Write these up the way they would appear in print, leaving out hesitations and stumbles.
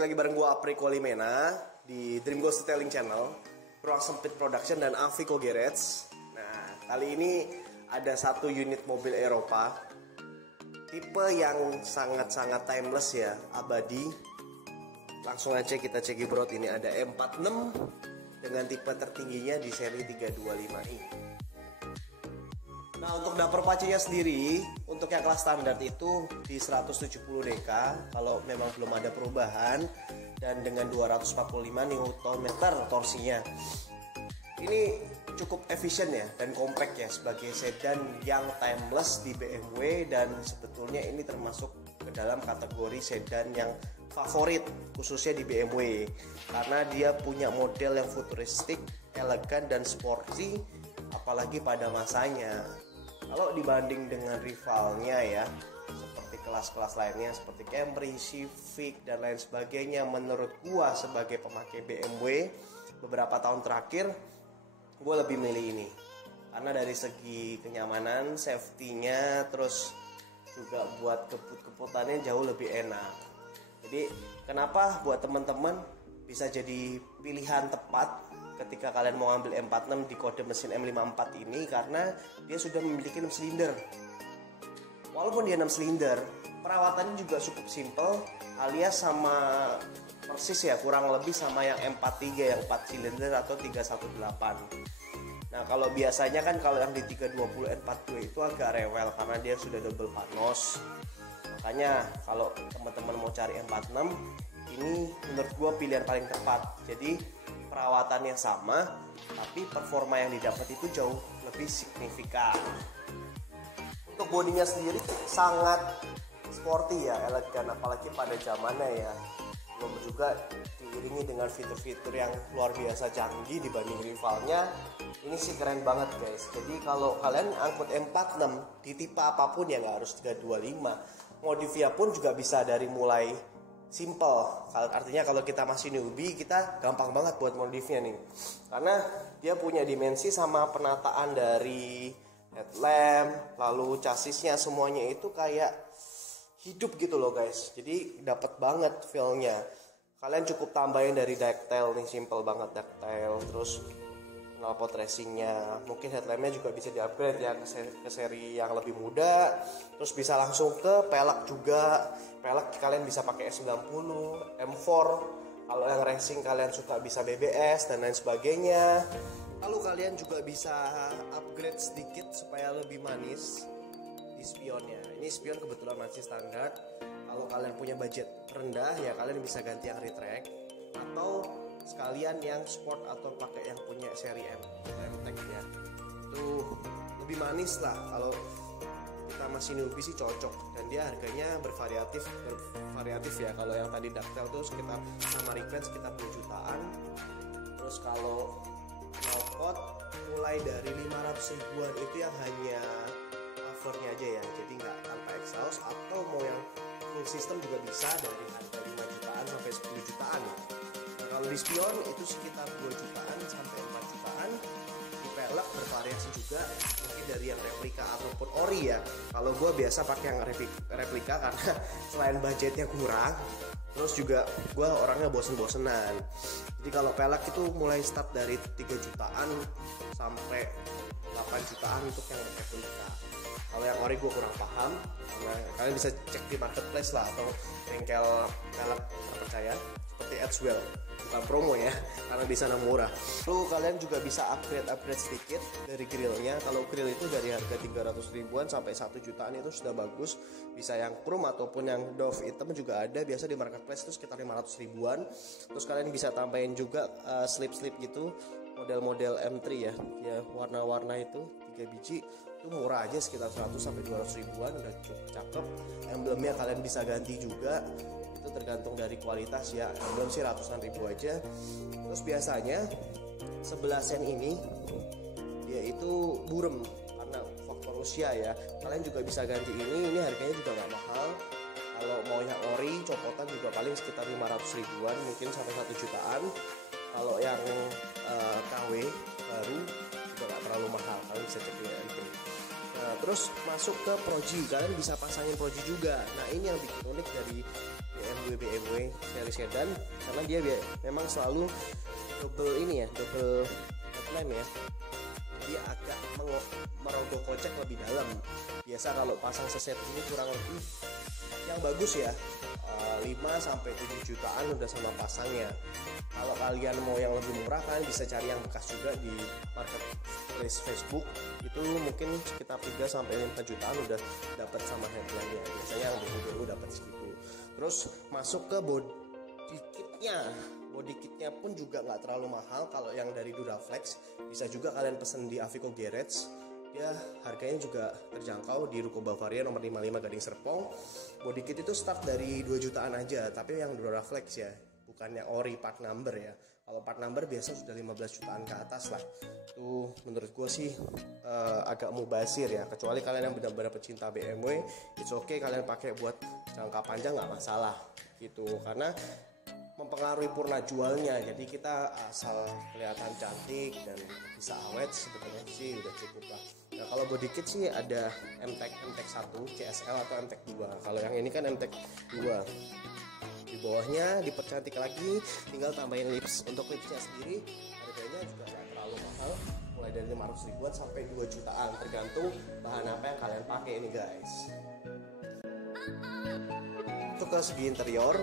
balik lagi bareng gua Apri Kolimena di Dream Ghost Detailing Channel, Ruang Sempit Production dan Avico Garage. Nah, kali ini ada satu unit mobil Eropa, tipe yang sangat-sangat timeless ya, abadi. Langsung aja kita cek bro, ini ada M46 dengan tipe tertingginya di seri 325i. Nah, untuk damper pacunya sendiri, untuk yang kelas standar itu di 170 dk kalau memang belum ada perubahan, dan dengan 245 Nm torsinya. Ini cukup efisien ya dan compact ya sebagai sedan yang timeless di BMW, dan sebetulnya ini termasuk ke dalam kategori sedan yang favorit khususnya di BMW karena dia punya model yang futuristik, elegan dan sporty apalagi pada masanya. Kalau dibanding dengan rivalnya ya, seperti kelas-kelas lainnya seperti Camry, Civic dan lain sebagainya, menurut gua sebagai pemakai BMW beberapa tahun terakhir, gua lebih milih ini. Karena dari segi kenyamanan, safety-nya, terus juga buat keput-keputannya jauh lebih enak. Jadi kenapa buat teman-teman bisa jadi pilihan tepat ketika kalian mau ambil M46 di kode mesin M54 ini, karena dia sudah memiliki 6 silinder. Walaupun dia 6 silinder, perawatannya juga cukup simple, alias sama persis ya, kurang lebih sama yang M43 yang 4 silinder atau 318. Nah, kalau biasanya kan kalau yang di 320 N42 itu agak rewel karena dia sudah double panos. Makanya kalau teman-teman mau cari M46, ini menurut gua pilihan paling tepat. Jadi perawatannya sama, tapi performa yang didapat itu jauh lebih signifikan. Untuk bodinya sendiri sangat sporty ya, elegan apalagi pada zamannya ya. Belum juga diiringi dengan fitur-fitur yang luar biasa canggih dibanding rivalnya. Ini sih keren banget guys. Jadi kalau kalian angkut M46 di tipe apapun ya, nggak harus 325. Modifnya pun juga bisa dari mulai simple, artinya kalau kita masih newbie kita gampang banget buat modifnya nih, karena dia punya dimensi sama penataan dari headlamp, lalu chassisnya semuanya itu kayak hidup gitu loh guys. Jadi dapat banget feelnya. Kalian cukup tambahin dari detail nih, simple banget detail, terus knalpot racingnya, mungkin headlampnya juga bisa di-upgrade ya ke seri yang lebih muda. Terus bisa langsung ke pelek juga. Pelek kalian bisa pakai S90, M4. Kalau yang racing kalian suka bisa BBS dan lain sebagainya. Lalu kalian juga bisa upgrade sedikit supaya lebih manis di spionnya. Ini spion kebetulan masih standar. Kalau kalian punya budget rendah ya kalian bisa ganti yang retract, atau sekalian yang sport atau pakai yang punya seri M-Tech ya. Itu lebih manis lah, kalau kita masih newbie sih cocok, dan dia harganya bervariatif ya. Kalau yang tadi ductile tuh sekitar sama request sekitar 10 jutaan. Terus kalau knalpot mulai dari 500 ribuan itu yang hanya covernya aja ya, jadi nggak tanpa exhaust, atau mau yang full system juga bisa dari harga 5 jutaan sampai 10 jutaan. Kalau di spion itu sekitar 2 jutaan sampai 4 jutaan. Di pelek bervariasi juga, mungkin dari yang replika ataupun ori ya. Kalau gue biasa pakai yang replika karena selain budgetnya kurang, terus juga gue orangnya bosen-bosenan. Jadi kalau pelek itu mulai start dari 3 jutaan sampai 8 jutaan untuk yang replika. Kalau yang ori gue kurang paham, karena kalian bisa cek di marketplace lah atau bengkel pelek terpercaya seperti Edgewell. Bukan promo ya, karena di sana murah. Lalu kalian juga bisa upgrade sedikit dari grillnya. Kalau grill itu dari harga 300 ribuan sampai 1 jutaan itu sudah bagus. Bisa yang chrome ataupun yang Dove hitam juga ada. Biasa di marketplace itu sekitar 500 ribuan. Terus kalian bisa tambahin juga slip-slip gitu, model-model M3 ya. Ya warna-warna itu 3 biji. Itu murah aja sekitar 100 sampai 200 ribuan, udah cukup cakep. Emblemnya kalian bisa ganti juga. Itu tergantung dari kualitas ya, belum sih ratusan ribu aja. Terus biasanya sebelah sen ini dia itu burem karena faktor usia ya. Kalian juga bisa ganti ini harganya juga nggak mahal. Kalau mau yang ori copotan juga paling sekitar 500 ribuan, mungkin sampai 1 jutaan. Kalau yang KW baru juga nggak terlalu mahal, kalian bisa cek di MP. Nah, terus masuk ke proji, kalian bisa pasangin proji juga. Nah, ini yang bikin unik dari BMW seri sedan, karena dia memang selalu double ini ya, double headlamp ya, jadi agak merogoh kocek lebih dalam. Biasa kalau pasang seset ini kurang lebih yang bagus ya 5-7 jutaan udah sama pasangnya. Kalau kalian mau yang lebih murah, kalian bisa cari yang bekas juga di marketplace Facebook, itu mungkin sekitar 3-5 jutaan udah dapat sama headlampnya. Biasanya yang baru dapat segitu. Terus masuk ke body kitnya pun juga nggak terlalu mahal. Kalau yang dari Duraflex bisa juga kalian pesen di Avico Garage, dia harganya juga terjangkau di Ruko Bavaria nomor 55 Gading Serpong. Body kit itu start dari 2 jutaan aja, tapi yang Duraflex ya, bukannya ori part number ya. Kalau part number biasa sudah 15 jutaan ke atas lah. Itu menurut gue sih agak mubazir ya, kecuali kalian yang benar-benar pecinta BMW, it's okay kalian pakai buat jangka panjang nggak masalah gitu, karena mempengaruhi purna jualnya. Jadi kita asal kelihatan cantik dan bisa awet sebenarnya sih udah cukup lah. Nah kalau body kit sih ada MTEK 1 CSL atau MTEK 2. Kalau yang ini kan MTEK 2. Di bawahnya dipercantik lagi, tinggal tambahin lips. Untuk lipsnya sendiri harganya juga nggak terlalu mahal, mulai dari 500 ribuan sampai 2 jutaan, tergantung bahan apa yang kalian pakai ini guys. Untuk ke segi interior,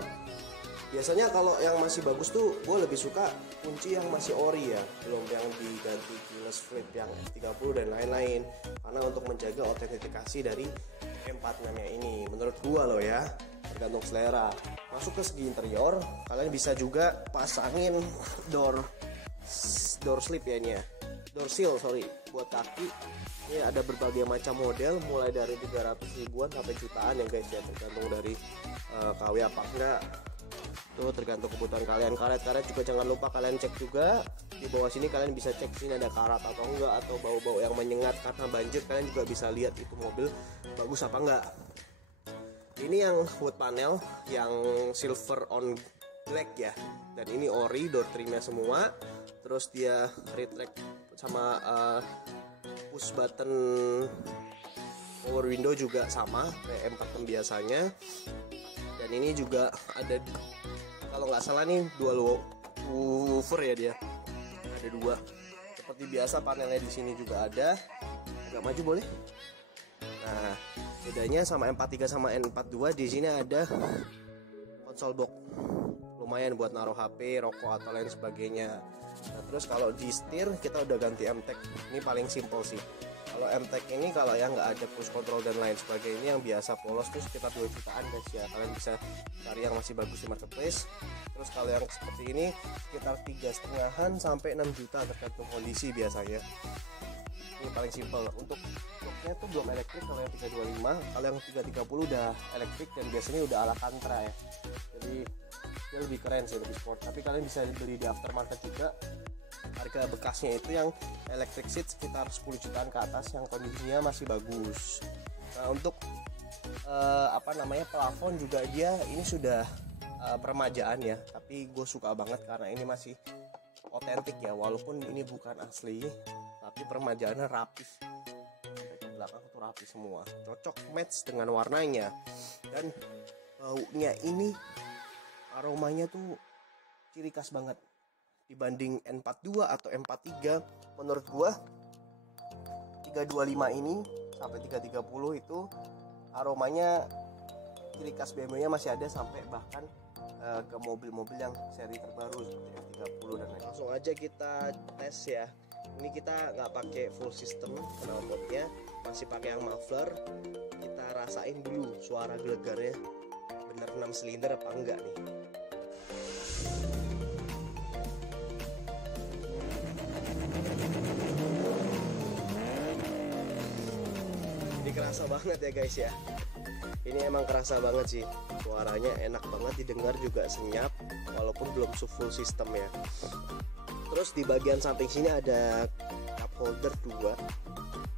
biasanya kalau yang masih bagus tuh gue lebih suka kunci yang masih ori ya, belum yang diganti keyless flip yang F30 dan lain-lain, karena untuk menjaga otentifikasi dari M46 nya ini menurut gue loh ya, tergantung selera. Masuk ke segi interior, kalian bisa juga pasangin door slip ya ini ya, door seal buat kaki. Ini ada berbagai macam model, mulai dari 300 ribuan sampai jutaan ya guys ya, tergantung dari KW apa enggak. Tuh tergantung kebutuhan kalian. Karet-karet juga jangan lupa kalian cek juga. Di bawah sini kalian bisa cek sini ada karat atau enggak, atau bau-bau yang menyengat karena banjir, kalian juga bisa lihat itu mobil bagus apa enggak. Ini yang wood panel yang silver on black ya, dan ini ori, door trimnya semua. Terus dia retract sama push button power window juga sama kayak M46 biasanya. Dan ini juga ada, kalau nggak salah nih, dual woofer ya, dia ada 2. Seperti biasa panelnya di sini juga ada. Agak maju boleh. Nah, bedanya sama M43 sama N42, di sini ada konsol box. Lumayan buat naruh HP, rokok atau lain sebagainya. Nah, terus kalau di setir kita udah ganti MTEK. Ini paling simple sih. Kalau MTEK ini kalau yang nggak ada cruise control dan lain sebagainya, yang biasa polos tuh sekitar 2 jutaan guys ya. Kalian bisa cari yang masih bagus di marketplace. Terus kalau yang seperti ini sekitar 3,5-an sampai 6 juta tergantung kondisi biasanya. Ini paling simple. Untuk bloknya tuh belum elektrik kalau yang 325. Kalau yang 330 udah elektrik dan biasanya udah ala Kantra ya. Jadi dia lebih keren sih, lebih sport. Tapi kalian bisa beli di aftermarket juga. Harga bekasnya itu yang electric seat sekitar 10 jutaan ke atas, yang kondisinya masih bagus. Nah untuk plafon juga dia ini sudah peremajaan ya, tapi gue suka banget karena ini masih otentik ya, walaupun ini bukan asli, tapi peremajaannya rapi. Sampai belakang tuh rapi semua, cocok match dengan warnanya. Dan baunya ini, aromanya tuh ciri khas banget. Dibanding N42 atau M43, menurut gua 325 ini sampai 330 itu aromanya ciri khas BMW-nya masih ada, sampai bahkan ke mobil-mobil yang seri terbaru seperti F30 dan lain. Langsung aja kita tes ya. Ini kita nggak pakai full system knalpotnya, masih pakai yang muffler. Kita rasain dulu suara gelegarnya, bener 6 silinder apa enggak nih. Ini kerasa banget ya guys ya. Ini emang kerasa banget sih. Suaranya enak banget didengar, juga senyap walaupun belum full system ya. Terus di bagian samping sini ada cup holder 2.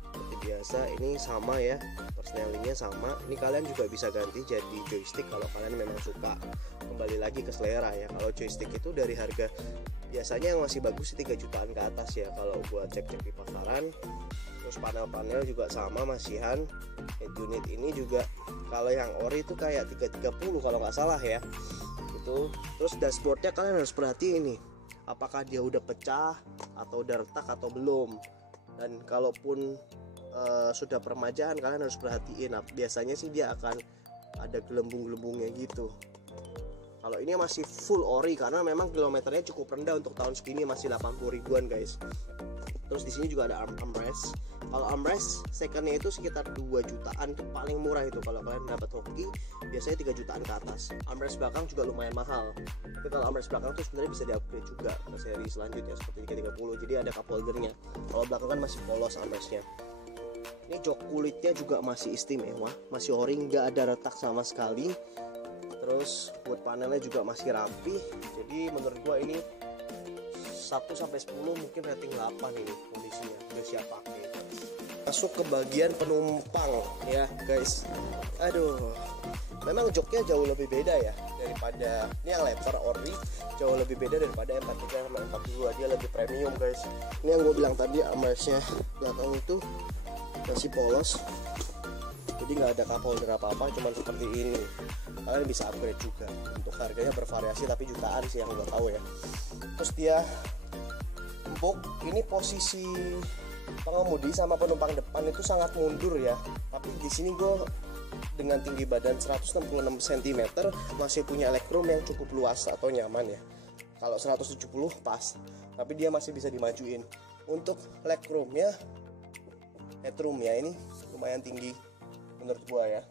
Seperti biasa ini sama ya, persnelingnya sama. Ini kalian juga bisa ganti jadi joystick kalau kalian memang suka. Kembali lagi ke selera ya. Kalau joystick itu dari harga biasanya yang masih bagus 3 jutaan ke atas ya kalau buat cek-cek di pasaran. Terus panel-panel juga sama masihan. Head unit ini juga Kalau yang ori itu kayak 330 kalau nggak salah ya. Itu terus dashboardnya kalian harus perhatiin nih, apakah dia udah pecah atau udah retak atau belum. Dan kalaupun sudah permajaan, kalian harus perhatiin. Nah, biasanya sih dia akan ada gelembung-gelembungnya gitu. Kalau ini masih full ori karena memang kilometernya cukup rendah untuk tahun segini, masih 80 ribuan guys. Terus di sini juga ada armrest. Kalau armrest secondnya itu sekitar 2 jutaan, itu paling murah itu. Kalau kalian dapat hoki biasanya 3 jutaan ke atas. Armrest belakang juga lumayan mahal. Tapi kalau armrest belakang tuh sebenarnya bisa di-upgrade juga ke seri selanjutnya seperti 330. Jadi ada cup holdernya. Kalau belakang kan masih polos armrestnya. Ini jok kulitnya juga masih istimewa, masih ori, nggak ada retak sama sekali. Terus wood panelnya juga masih rapi. Jadi menurut gua ini 1-10 mungkin rating 8 ini kondisinya, udah siap pakai. Masuk ke bagian penumpang ya guys. Aduh, memang joknya jauh lebih beda ya daripada ini. Yang letter ori jauh lebih beda daripada M43 sama M42, dia lebih premium guys. Ini yang gue bilang tadi, armrestnya belakang itu masih polos, jadi nggak ada cup holder apa-apa, cuman seperti ini. Kalian bisa upgrade juga, untuk harganya bervariasi tapi jutaan sih yang gue tahu ya. Terus dia empuk, ini posisi pengemudi sama penumpang depan itu sangat mundur ya. Tapi di sini gue dengan tinggi badan 166 cm masih punya legroom yang cukup luas atau nyaman ya. Kalau 170 pas, tapi dia masih bisa dimajuin. Untuk legroomnya, headroomnya ini lumayan tinggi menurut gua ya,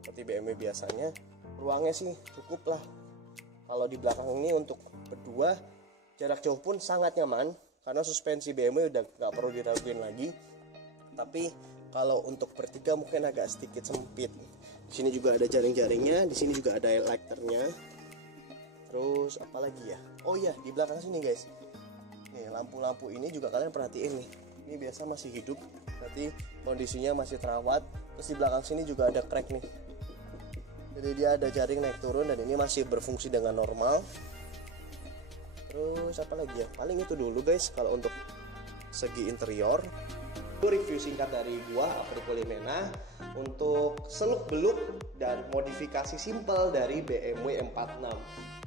seperti BMW biasanya. Ruangnya sih cukup lah. Kalau di belakang ini untuk berdua jarak jauh pun sangat nyaman karena suspensi BMW udah nggak perlu diraguin lagi. Tapi kalau untuk bertiga mungkin agak sedikit sempit. Di sini juga ada jaring-jaringnya, di sini juga ada lighternya. Terus apa lagi ya? Oh iya, di belakang sini guys, nih lampu-lampu ini juga kalian perhatiin nih, ini biasa masih hidup, berarti kondisinya masih terawat. Terus di belakang sini juga ada crack nih, jadi dia ada jaring naik turun dan ini masih berfungsi dengan normal. Terus apa lagi ya, paling itu dulu guys kalau untuk segi interior. Review singkat dari gua, April Polimena, untuk seluk beluk dan modifikasi simple dari BMW M46.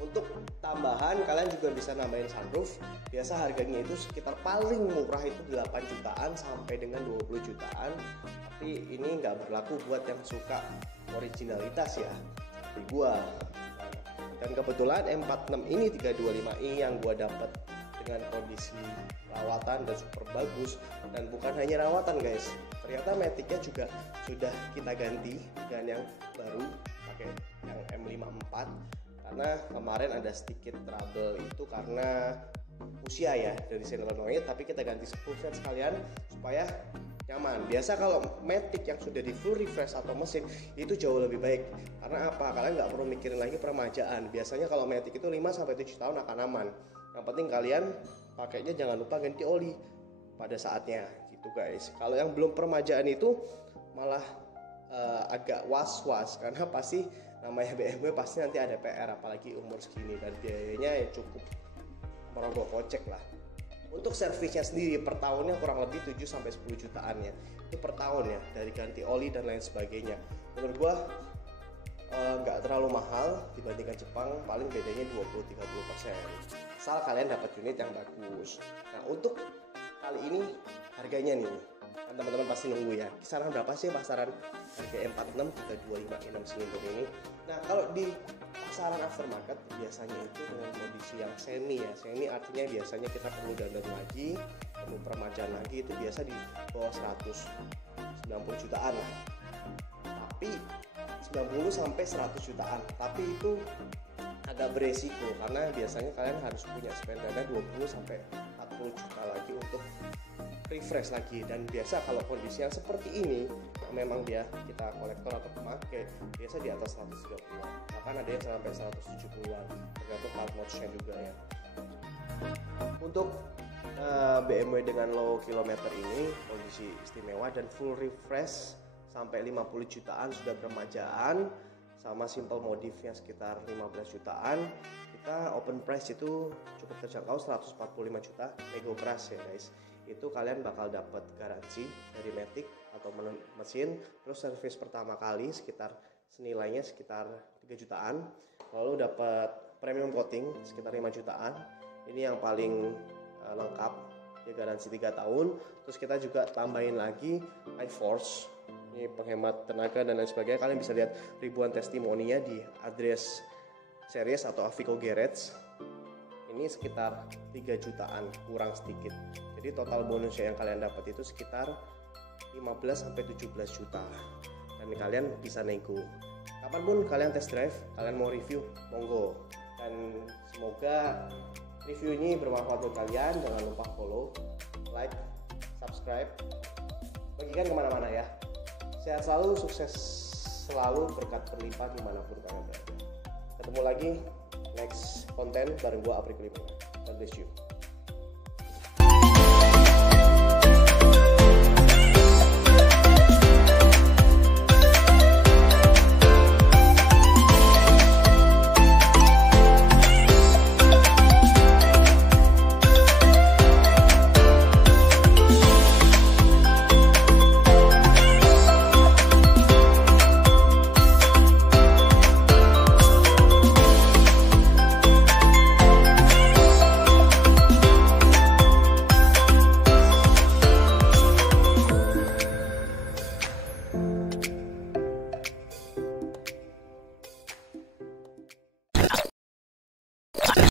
Untuk tambahan kalian juga bisa nambahin sunroof. Biasa harganya itu sekitar paling murah itu 8 jutaan sampai dengan 20 jutaan. Tapi ini nggak berlaku buat yang suka originalitas ya, seperti gua. Dan kebetulan M46 ini 325i yang gua dapat dengan kondisi rawatan dan super bagus. Dan bukan hanya rawatan guys, ternyata maticnya juga sudah kita ganti dengan yang baru, pakai yang M54. Karena kemarin ada sedikit trouble itu karena usia ya dari solenoid, tapi kita ganti spoolset sekalian supaya nyaman. Biasa kalau matic yang sudah di full refresh atau mesin itu jauh lebih baik. Karena apa? Kalian nggak perlu mikirin lagi permajaan. Biasanya kalau matic itu 5-7 tahun akan aman. Yang penting kalian pakainya jangan lupa ganti oli pada saatnya gitu guys. Kalau yang belum permajaan itu malah agak was-was karena pasti namanya BMW pasti nanti ada PR, apalagi umur segini, dan biayanya ya cukup merogoh kocek lah. Untuk servisnya sendiri per tahunnya kurang lebih 7-10 jutaan ya, itu per tahun ya, dari ganti oli dan lain sebagainya. Menurut gua nggak terlalu mahal dibandingkan Jepang, paling bedanya 20-30%, asal kalian dapat unit yang bagus. Nah untuk kali ini harganya nih kan teman-teman pasti nunggu ya, kisaran berapa sih pasaran harga M46 325i 6 silinder ini. Nah kalau di pasaran aftermarket biasanya itu dengan kondisi yang semi ya, semi artinya biasanya kita perlu dandan lagi, perlu permajaan lagi, itu biasa di bawah 190 jutaan lah, tapi 90-100 jutaan. Tapi itu agak beresiko karena biasanya kalian harus punya spend dana 20-40 juta lagi untuk refresh lagi. Dan biasa kalau kondisi yang seperti ini memang dia kita kolektor atau pemakai, biasa di atas 130-an, bahkan ada yang sampai 170-an tergantung plat notch-nya juga ya. Untuk BMW dengan low kilometer ini kondisi istimewa dan full refresh sampai 50 jutaan sudah permajaan, sama simple modifnya sekitar 15 jutaan. Kita open price itu cukup terjangkau 145 juta nego keras ya guys. Itu kalian bakal dapat garansi dari matic atau mesin, terus servis pertama kali sekitar senilainya sekitar 3 jutaan. Lalu dapat premium coating sekitar 5 jutaan. Ini yang paling lengkap, dia garansi 3 tahun. Terus kita juga tambahin lagi iForce, ini penghemat tenaga dan lain sebagainya. Kalian bisa lihat ribuan testimoninya di address series atau Avico Garage. Ini sekitar 3 jutaan kurang sedikit. Jadi total bonusnya yang kalian dapat itu sekitar 15-17 juta. Dan kalian bisa nego. Kapanpun kalian test drive, kalian mau review, monggo. Dan semoga review ini bermanfaat buat kalian. Jangan lupa follow, like, subscribe, bagikan kemana-mana ya. Sehat selalu, sukses selalu, berkat berlimpah dimanapun kalian berada. Ketemu lagi next konten bareng gua Apri Kelima. God bless you.